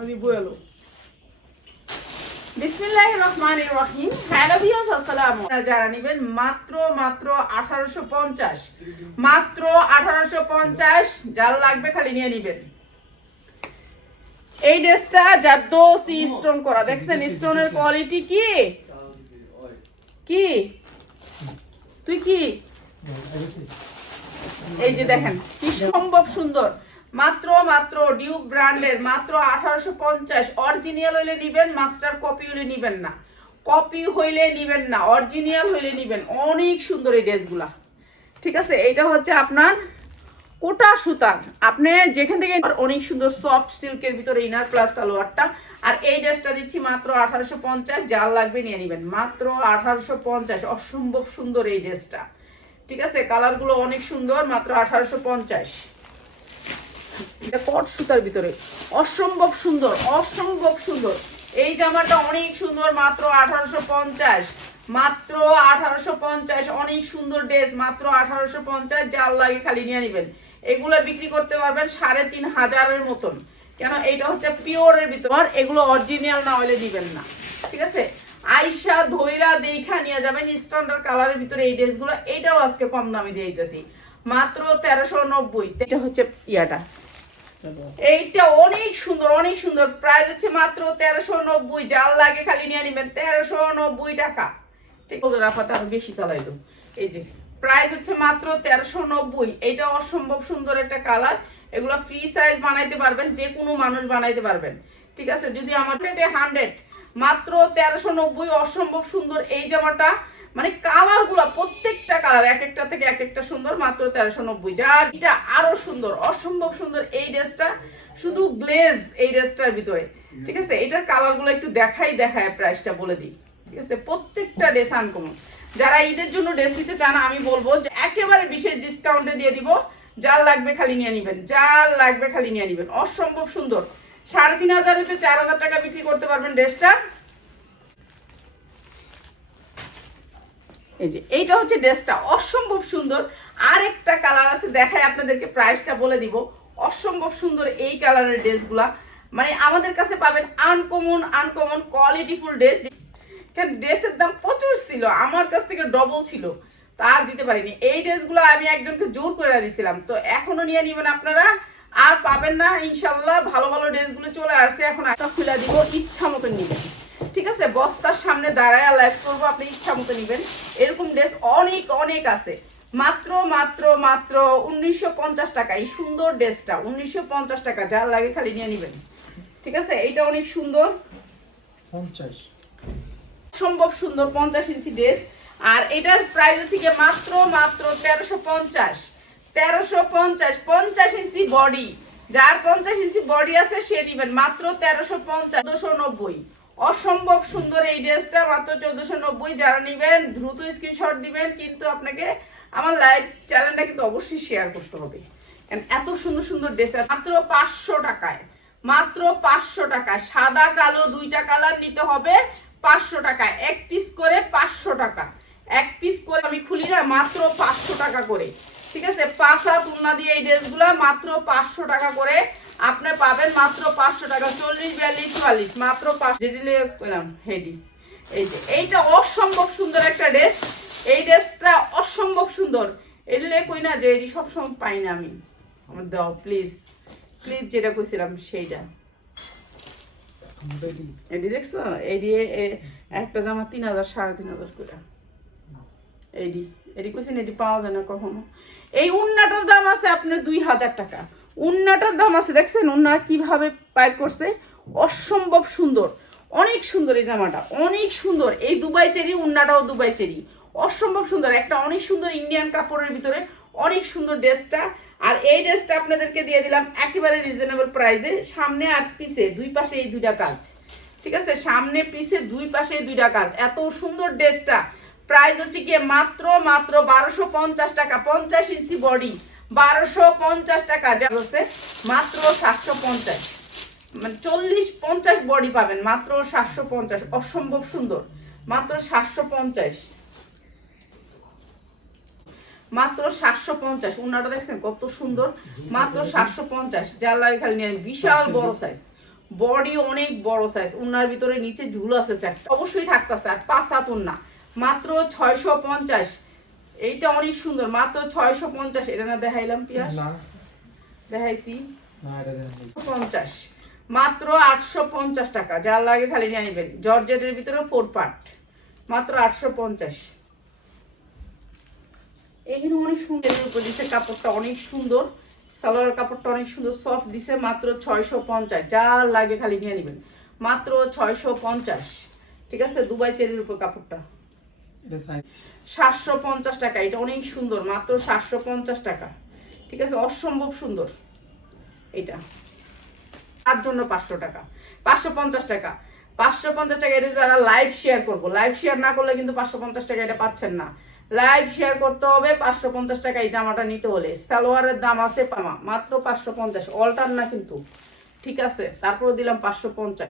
আমি বলো বিসমিল্লাহির রহমানির রহিম। হ্যালো ভিউয়ার্স, আসসালামু। যারা নেবেন মাত্র মাত্র 1850 মাত্র 1850 যার লাগবে খালি নিয়ে নেবেন। এই ড্রেসটা জারদোসি স্টোন করা। দেখছেন, স্টোনের কোয়ালিটি কি? কি? তুই কি? এই যে দেখেন, কি সম্ভব সুন্দর। মাত্র মাত্র ডিউক ব্র্যান্ডের মাত্র আঠারোশো পঞ্চাশ। অরিজিনাল হইলে নিবেন মাস্টার কপি হইলে নিবেন না। কপি হইলে নিবেন না অরিজিনাল হইলে নিবেন। অনেক সুন্দর এই ড্রেসগুলা। ঠিক আছে এটা হচ্ছে আপনার কোটা সুতার। আপনি যেখান থেকে অনেক সুন্দর সফট সিল্কের ভিতরে ইনার প্লাস সালোয়ারটা। আর এই ড্রেসটা দিচ্ছি মাত্র আঠারোশো পঞ্চাশ, যার লাগবে নিয়ে নেবেন। মাত্র আঠারোশো পঞ্চাশ, অসম্ভব সুন্দর এই ড্রেসটা। ঠিক আছে কালারগুলো অনেক সুন্দর, মাত্র আঠারোশো পঞ্চাশ। এটা কট সুতার ভিতরে। অসম্ভব সুন্দর অসম্ভব সুন্দর। এই জামাটা অনেক সুন্দর, মাত্র আঠারোশো পঞ্চাশ। মাত্র আঠারোশো পঞ্চাশ, অনেক সুন্দর ড্রেস, মাত্র আঠারোশো পঞ্চাশ। যার লাগে খালি নিয়ে নেবেন। এগুলো বিক্রি করতে পারবেন সাড়ে তিন হাজারের মতন। কেন? এটা হচ্ছে পিওরের ভিতর। এগুলো অরিজিনাল না হলে দিবেন না। ঠিক আছে? আইসা ধৈরা দেখা নিয়ে যাবেন স্ট্যান্ডার্ড কালারের ভিতরে এই ড্রেসগুলো। এটাও আজকে কম দামে দিয়ে দিতেছি। মাত্র তেরোশো নব্বই। এটা হচ্ছে ইয়াটা। এইটা অনেক সুন্দর অনেক সুন্দর। প্রাইস হচ্ছে মাত্র তেরোশো নব্বই যার লাগে খালি নিয়ে নিবেন। তেরোশো নব্বই টাকা। ঠিক। আছে রাফাতে আরও বেশি চালাইলো। এই যে। প্রাইস হচ্ছে মাত্র তেরোশো নব্বই। এইটা অসম্ভব সুন্দর একটা কালার। এগুলো ফ্রি সাইজ বানাইতে পারবেন যে কোনো মানুষ বানাইতে পারবেন। ঠিক আছে? যদি আমার প্লেটে হান্ড্রেড। মাত্র তেরোশো নব্বই অসম্ভব সুন্দর। এই জামাটা মানে কালারগুলা, প্রত্যেকটা কালার এক একটা থেকে এক একটা সুন্দর, মাত্র তেরোশো নব্বই। যার এটা আরও সুন্দর, অসম্ভব সুন্দর এই ড্রেসটা, শুধু গ্লেজ এই ড্রেসটার ভিতরে। ঠিক আছে? এটার কালারগুলো একটু দেখাই দেখায় প্রাইসটা বলে দিই। ঠিক আছে? প্রত্যেকটা ড্রেস আনকমন যারা ঈদের জন্য ড্রেস নিতে চান, আমি বলব যে একেবারে বিশেষ ডিসকাউন্টে দিয়ে দিব। যার লাগবে খালি নিয়ে নিবেন, যার লাগবে খালি নিয়ে নিবেন। অসম্ভব সুন্দর। সাড়ে তিন হাজার হইতে চার হাজার টাকা বিক্রি করতে পারবেন ড্রেসটা। এই যে, এইটা হচ্ছে ড্রেসটা, অসম্ভব সুন্দর। আর একটা কালার আছে দেখায় আপনাদেরকে প্রাইসটা বলে দিব। অসম্ভব সুন্দর এই কালারের ড্রেসগুলা। মানে আমাদের কাছে পাবেন আনকমন আনকমন কোয়ালিটিফুল ড্রেস কারণ ড্রেসের দাম প্রচুর ছিল, আমার কাছ থেকে ডবল ছিল। তার দিতে পারিনি। এই ড্রেসগুলো আমি একজনকে জোর করে দিয়েছিলাম তো এখনও নিয়ে নিবেন আপনারা। আর পাবেন না ইনশাল্লাহ ভালো ভালো ড্রেসগুলো চলে আসছে। এখন একটা খুলে দিব ইচ্ছা মতন নিবেন। সামনে দাঁড়ায় লাইভ করব আপনি ইচ্ছা মতো নিবেন। এরকম ড্রেস অনেক অনেক আছে। মাত্র মাত্র মাত্র উনিশশো পঞ্চাশ টাকা। এই সুন্দর ড্রেসটা উনিশশো পঞ্চাশ টাকা যার লাগে খালি নিয়ে নিবেন। ঠিক আছে? এইটা অনেক সুন্দর। পঞ্চাশ। সম্ভব সুন্দর পঞ্চাশ ইঞ্চি ড্রেস আর এটার প্রাইস হচ্ছে গিয়ে মাত্র মাত্র তেরোশো পঞ্চাশ। তেরোশো পঞ্চাশ পঞ্চাশ ইঞ্চি বডি যার পঞ্চাশ ইঞ্চি বডি আছে সে দিবেন মাত্র তেরোশো পঞ্চাশ চোদ্দশো নব্বই। অসম্ভব সুন্দর এই ড্রেসটা, মাত্র চোদ্দশো নব্বই। যারা নিবেন, দ্রুত স্ক্রিনশট দিবেন, কিন্তু আপনাকে আমার লাইভ চ্যানেলটা কিন্তু অবশ্যই শেয়ার করতে হবে। এত সুন্দর সুন্দর ড্রেস মাত্র পাঁচশো টাকায়, মাত্র পাঁচশো টাকা সাদা, কালো দুইটা কালার নিতে হবে, পাঁচশো টাকা এক পিস করে পাঁচশো টাকা। এক পিস করে আমি খুলি না, মাত্র পাঁচশো টাকা করে। ঠিক আছে? পাঁচা তুলনা দিয়ে এই ড্রেসগুলো মাত্র পাঁচশো টাকা করে। আপনি পাবেন মাত্র পাঁচশো টাকা চল্লিশ বিয়াল্লিশ চুয়াল্লিশ। মাত্র পাঁচ যেটি পেলাম হেডি। এই যে এইটা অসম্ভব সুন্দর একটা ড্রেস। এই ড্রেসটা অসম্ভব সুন্দর। এলে কই না যে এটি সবসময় পাই না আমি। আমার দাও প্লিজ প্লিজ যেটা কইছিলাম সেইটা। এটি দেখছ? এডি এ- একটা জামা তিন হাজার সাড়ে তিন হাজার করে। এডি এডি কইছেন এটি পাওয়া যায় না কখনো। এই উন্নাটার দাম আছে আপনার দুই হাজার টাকা। উন্নাটার দাম আছে, দেখছেন? উন্না কীভাবে পাইপ করছে? অসম্ভব সুন্দর। অনেক সুন্দর এই জামাটা, অনেক সুন্দর। এই দুবাই চেরি, উন্নাটাও দুবাই চেরি। অসম্ভব সুন্দর। একটা অনেক সুন্দর ইন্ডিয়ান কাপড়ের ভিতরে অনেক সুন্দর ড্রেসটা। আর এই ড্রেসটা আপনাদেরকে দিয়ে দিলাম একেবারে রিজনেবল প্রাইসে সামনে আর পিসে দুই পাশে এই দুইটা কাজ। ঠিক আছে? সামনে পিসে দুই পাশে এই দুইটা কাজ। এত সুন্দর ড্রেসটা। প্রাইস হচ্ছে কি মাত্র মাত্র বারোশো পঞ্চাশ টাকা, পঞ্চাশ ইঞ্চি বডি বারোশো পঞ্চাশ টাকা যা হচ্ছে মাত্র সাতশো পঞ্চাশ। মানে চল্লিশ পঞ্চাশ বডি পাবেন মাত্র সাতশো পঞ্চাশ। অসম্ভব সুন্দর। মাত্র সাতশো পঞ্চাশ। মাত্র সাতশো পঞ্চাশ। দেখছেন কত সুন্দর। মাত্র সাতশো পঞ্চাশ। লাগে খালি নিয়ে বিশাল বড় সাইজ বডি অনেক বড় সাইজ উন্নার ভিতরে নিচে ঝুল আছে চারটা। অবশ্যই থাকতেছে। আর পাঁচ হাত উন্না মাত্র ছয়শো পঞ্চাশ। এইটা অনেক সুন্দর মাত্র ছয়শো পঞ্চাশ। এটা না দেখাইলাম পিয়াস? দেখাইছি। পঞ্চাশ। মাত্র আটশো পঞ্চাশ টাকা যার লাগে খালি নিয়ে নেবেন জর্জেটের ভিতরে ফোর পার্ট মাত্র আটশো পঞ্চাশ। এখানে অনেক সুন্দর উপর দিছে কাপড়টা অনেক সুন্দর। সালোয়ার কাপড়টা অনেক সুন্দর সফট দিছে মাত্র ছয়শো পঞ্চাশ। যার লাগে খালি নিয়ে নেবেন মাত্র ছয়শো পঞ্চাশ। ঠিক আছে? দুবাই চেরির উপর কাপড়টা। সাতশো পঞ্চাশ টাকা। এটা অনেক সুন্দর, মাত্র সাতশো পঞ্চাশ টাকা। ঠিক আছে? অসম্ভব সুন্দর। এটা তার জন্য পাঁচশো টাকা। পাঁচশো পঞ্চাশ টাকা। পাঁচশো পঞ্চাশ টাকা এটা যারা লাইভ শেয়ার করব। লাইভ শেয়ার না করলে কিন্তু পাঁচশো পঞ্চাশ টাকা এটা পাচ্ছেন না। লাইভ শেয়ার করতে হবে পাঁচশো পঞ্চাশ টাকা এই জামাটা নিতে হলে। সালোয়ারের দাম আছে পামা, মাত্র পাঁচশো পঞ্চাশ। অল্টার না কিন্তু। ঠিক আছে? তারপরে দিলাম পাঁচশো পঞ্চাশ।